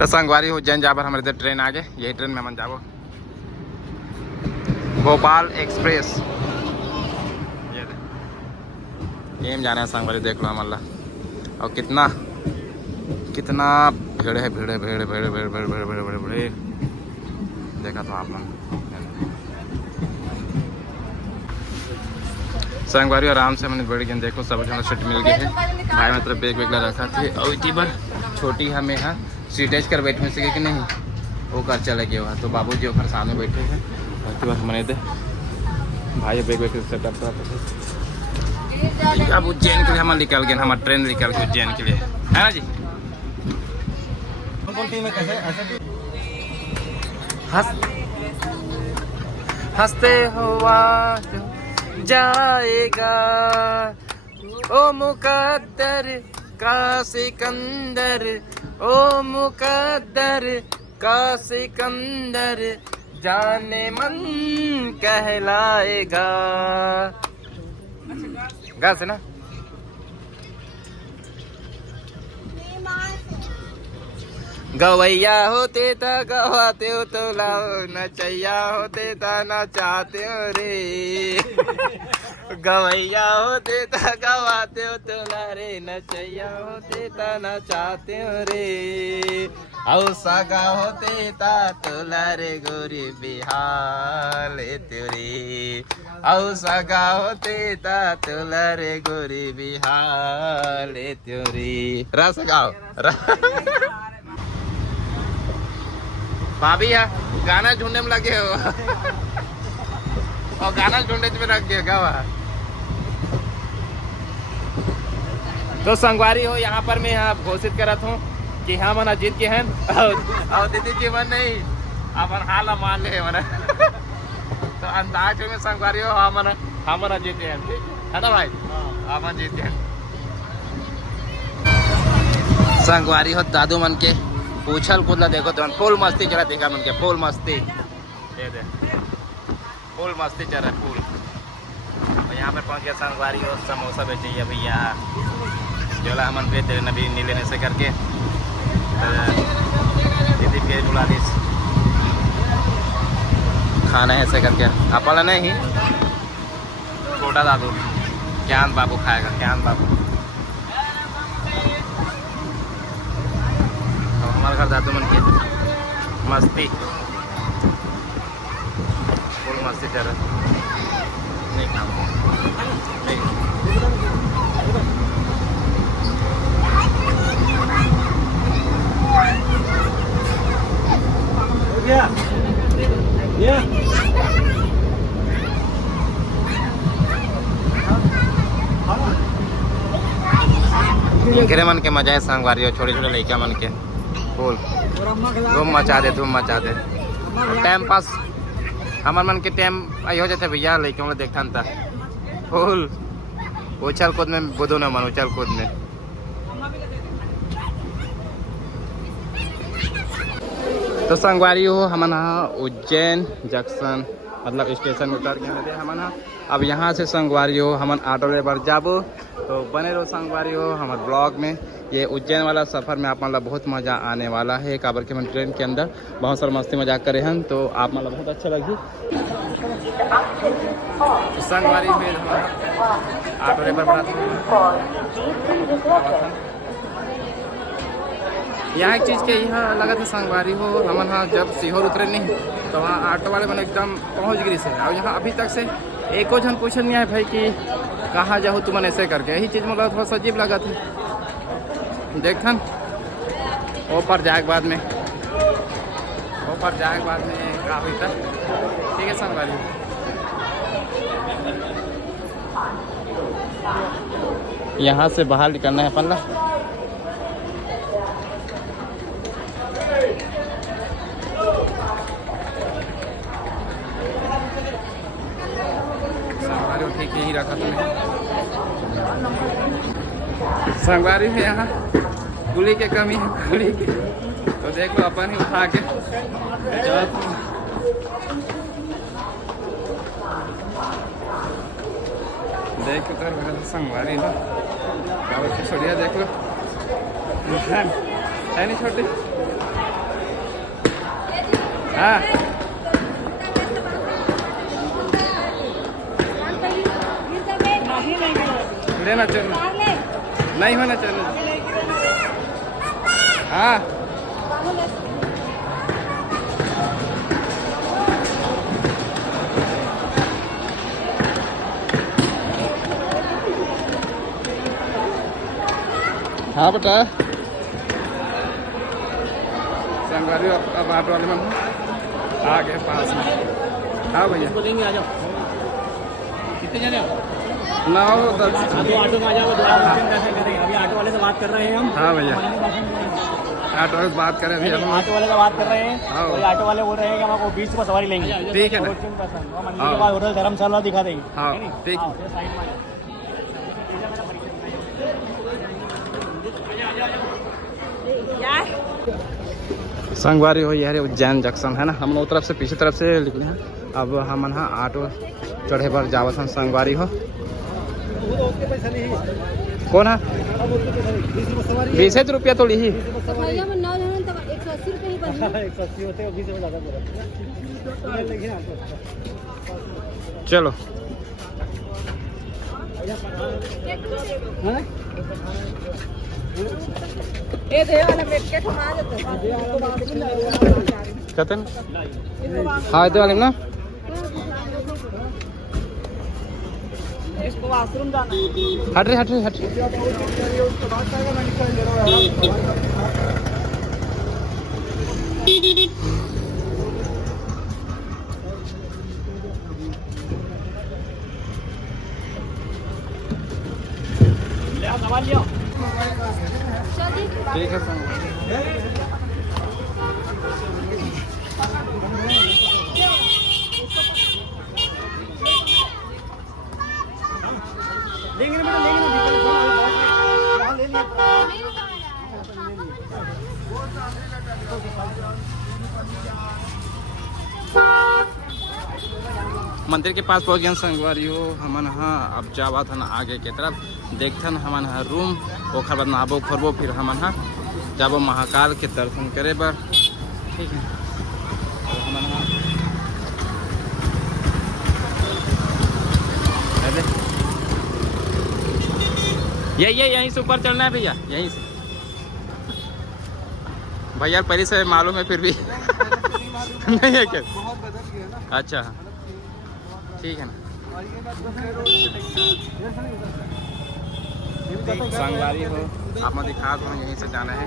तो संगवारी उज्जैन जा पर हमारे इधर ट्रेन आ गए। यही ट्रेन में हम जाबो भोपाल एक्सप्रेस। ये हम जाना है संगवारी, देख लो हमारा। और कितना कितना भीड़ है, भीड़ है, भीड़ भीड़ भीड़ भीड़ भीड़ भीड़ भीड़ भीड़ देखा तो आप लोग। संगवारी आराम से मैंने बैठ गए। देखो सब जगह सीट मिल गई है। भाई मतलब बैग वैग रखा थे और इतनी बार छोटी हमें यहाँ सीटेज कर बैठ में सके कि नहीं, वो कर चले गए वहाँ। तो बाबू जी घर सामने बैठे थे। उसके बाद मैंने दे भाई बैग वैग सेटअप करा था। अब उज्जैन के लिए हम निकल गए, हमारा ट्रेन निकल गए उज्जैन के लिए, है ना जी। हंसते हुआ जाएगा ओ मुकद्दर का सिकंदर, ओ मुकद्दर का सिकंदर, जाने मन कहलाएगा। गा से ना गवैया होते ता गवाते हो तो लाओ, नचैया होते ता नचाते हो रे। गवैया होते ता गवाते हो तो ला रे, नचैया होते ता नचाते हो रे। औ सगा होते ता तो ला रे गोरी बिहार लेते रे। औ सगा होते ता तो ला रे गोरी बिहार लेते रे। रस गाओ भाभी है गाना ढूंढने में लगे हो और गाना ढूंढने में रख दिया गावा। तो संगवारी हो यहाँ पर मैं यहाँ घोषित करत हूँ कि हाँ मना जीत के हैं और दीदी जी मन नहीं अपन हाल मान ले मना। तो अंदाज में संगवारी हो हाँ मना जीते हैं, है ना भाई, हम जीते हैं। संगवारी हो दादू मन के उछल कूदला देखो तो फुल मस्ती चला देखा मन के, फुल मस्ती दे दे, फुल मस्ती चल रहा है फुल। और यहाँ पर पहुँच गया संगवारी हो समोसा बेचिए भैया, जोला हमन बेच दे नबी नीले ने से करके दीदी के बुला दी खाना है ऐसे करके। अपना नहीं छोटा दादू ज्ञान बाबू खाएगा, ज्ञान बाबू। हमारे घर दादू मन की मस्ती फुल मस्ती चल रहा नहीं खाऊंगा इनके मन के मजा है संगवारी हो, छोटे छोटे लड़का मन के फुल धूम मचा दे, धूम मचा दे। टाइम पास हमार मन के टाइम आई हो जाते भैया, लड़कों को देखता था फुल उछल कूद में बुधो न मन उछल कूद में। तो संगवारी हो हम उज्जैन जंक्शन मतलब स्टेशन उतर गए हम। अब यहाँ से संगवारी हो हम ऑटो लेबर जाबो। तो बने रहो संगवारी हो हमारे ब्लॉग में। ये उज्जैन वाला सफ़र में आप मतलब बहुत मज़ा आने वाला है। काबर के मन ट्रेन के अंदर बहुत सारा मस्ती मजाक करे हैं, तो आप मतलब बहुत अच्छा लगी। तो संगवारी में ऑटो लेबर यहाँ एक चीज़ के यहाँ लगा था संगवारी हो हम हाँ जब सीहोर उतरे नहीं तो वहाँ ऑटो वाले मैंने एकदम पहुँच गई से। और यहाँ अभी तक से एको जन पूछन नहीं आए भाई कि कहाँ जाओ तुम ऐसे करके। यही चीज़ मतलब थोड़ा सा अजीब लगा था। देखन ऊपर जाए बाद में का हुई था। ठीक है संगवारी यहाँ से बाहर निकलना है पल्ला। संगवारी ठीक यही रखा था संगवारी में यहाँ गुली के कमी है, गुली के तो देख लो अपन ही उठा के देख कर संगवारी लो छोड़िया देख लो है नहीं छोटे हाँ लेना चलो, नहीं होना चलो। हाँ हाँ बेटा, संगवारी अब ऑटो वाले में आ गए पास में। हाँ भैया बोलेंगे आ जाओ। कितने जाने हो? 9 10। दो ऑटो में आ जाओ, दो पैसे करेंगे। अभी ऑटो वाले से बात कर रहे हैं हम। हाँ भैया ऑटो से बात करें भैया हम। ऑटो वाले से बात कर रहे हैं। हाँ। कोई ऑटो वाले बोल रहे हैं कि हम आपको 20 रुपये सवारी लेंगे। ठीक है ना। मंदिर के बाद होटल धर्मशाला दिखा देंगे। हाँ ठीक। साइड में संगवारी हो यार उज्जैन जंक्शन है ना, हम लोग तरफ से पीछे तरफ से निकले हैं। अब हम यहाँ ऑटो चढ़े पर जावत हम संगवारी हो। कौन है 20 रुपया थोड़ी ही चलो। कहते हैं हाँ इधर वाले ना इसको वॉशरूम जाना है। हट रहे हट रहे हट रहे। सवाल लियो। ठीक है लेंगे ना बेटा, लेंगे ना। ले लिया। मंदिर के पास पहुंच गए संगवारी हो हमन। हाँ अब जावा था ना आगे के तरफ देखथन हमन हाँ रूम ओखर बाद नहाबो खोरबो, फिर हमन हाँ जाबो महाकाल के दर्शन करे बर। ठीक है तो हमन हाँ ये यहीं से ऊपर चलना है भैया, यहीं से। भैया पहले से मालूम है फिर भी नहीं है क्या? अच्छा ठीक है ना। संगवारी हो आप मैं दिखा दो, यहीं से जाना है।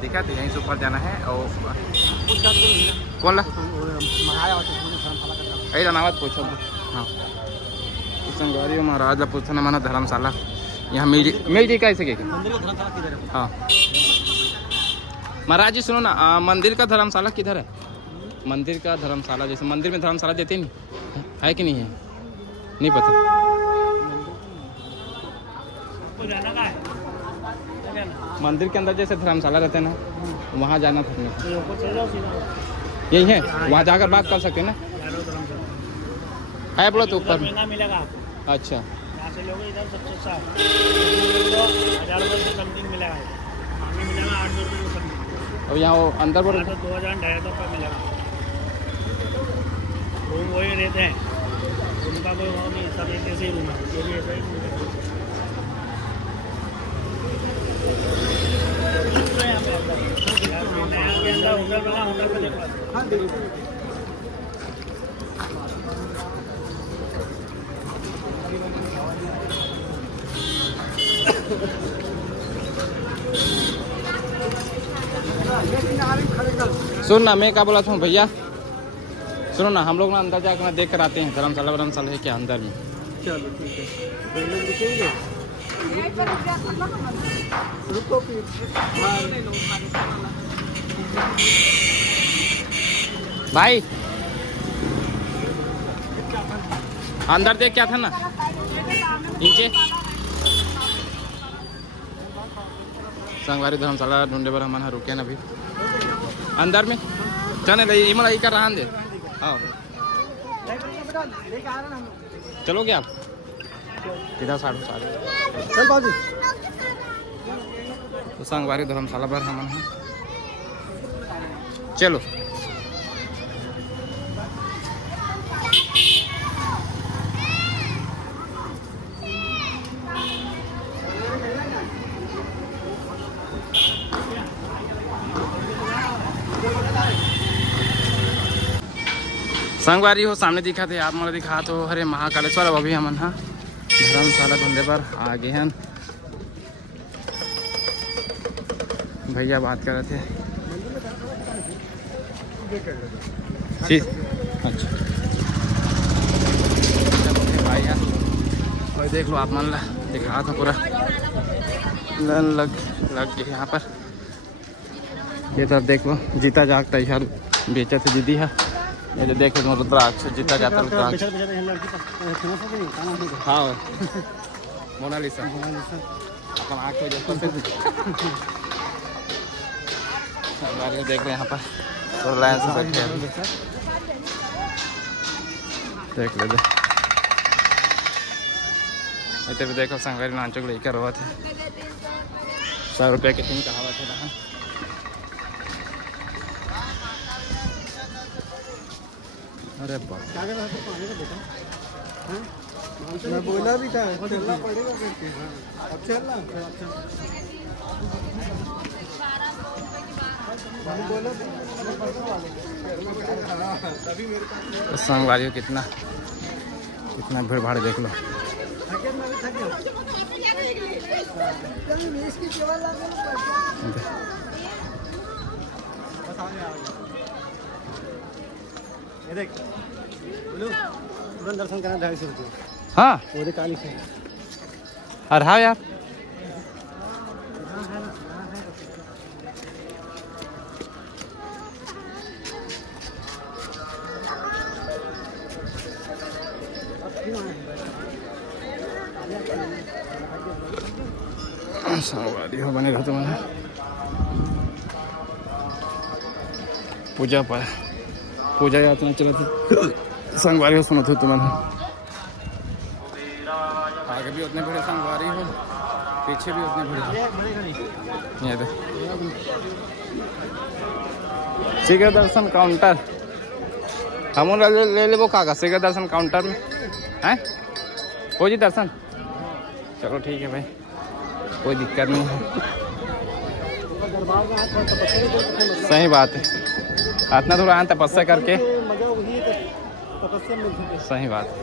दिखा तो यहीं से ऊपर जाना है। और कौन ला यही रनावत पूछो। हाँ संगवारी हो महाराज ला पूछना माना धर्मशाला यहाँ मिल जी कैसे के। हाँ महाराज जी सुनो ना, मंदिर का धर्मशाला किधर है? मंदिर का धर्मशाला जैसे मंदिर में धर्मशाला देते नहीं है कि नहीं है? नहीं पता। मंदिर के अंदर जैसे धर्मशाला रहते हैं ना, वहाँ जाना था। यही है, वहाँ जाकर बात कर सकते हैं ना। है बोलो तो ऊपर मिलेगा। अच्छा यहाँ से लोगे इधर सबसे अच्छा 1000 रुपये से समथिंग मिलेगा। पानी मिलेगा 800 रुपये से समथिंग। और यहाँ वो अंदर बोलो 2000-2500 रुपये मिलेगा। रूम वही रहते हैं, उनका कोई वो नहीं, सब एक ऐसे ही रूम है। ये भी ऐसा ही रूम है। अंदर होटल बना, होटल पे देखो। सुन ना, मैं क्या बोला था भैया, सुनो ना, हम लोग ना अंदर जाकर ना देख कर आते हैं धर्मशाला वरमशाला है क्या अंदर में। चलो ठीक है, रुको फिर। भाई अंदर देख क्या था ना नीचे। संगवारी धर्मशाला ढूंढे पर हम रुके ना अभी अंदर में। चले भाई मला का रहा दे। हाँ चलोगे आप किधर? 7:30 चल बाजू। तो संगवारी धर्मशाला पर हम चलो। संगवारी हो सामने दिखा थे आप मोला दिखा तो हरे महाकालेश्वर अब अभी हमन हा धर्मशाला घूमने पर आगे हैं। भैया बात कर रहे थे अच्छा भाई यार और देख लो आप मन ला दिखा था पूरा लाइन लग गई यहाँ पर। ये तरफ देख लो जीता जागता यार बेचा थे दीदी है। ये जो देख लो रुद्राक्ष जीता जाता रुद्राक्ष। हाँ मोनालिसा अपन आँख में देखो देख रहे हैं यहाँ पर तो लाइन से बैठे हैं देख ले इतने भी देखो संगवारी नाचों लेकर हुआ थे 100 रुपये के 3 कहावा थे रहा। अरे मैं बोला भी था चलना पड़ेगा अब चलना संगवारी कितना भीड़ भाड़ देख लो। देख दर्शन करना 250 रुपये। हाँ वो काली से अरे हाँ यार संगवारी हो बनेगा तुम्हारा पूजा यात्रा चले थे संगवारी हो सुनो थे तुम्हारा आगे भी उतने बड़े संगवारी हो पीछे भी उतने बड़े ये दे शीघ्र दर्शन काउंटर हम ले ले वो कागज शीघ्र दर्शन काउंटर में हैं हो जी दर्शन चलो ठीक है भाई कोई दिक्कत नहीं है। सही बात है इतना थोड़ा तपस्या करके सही बात है।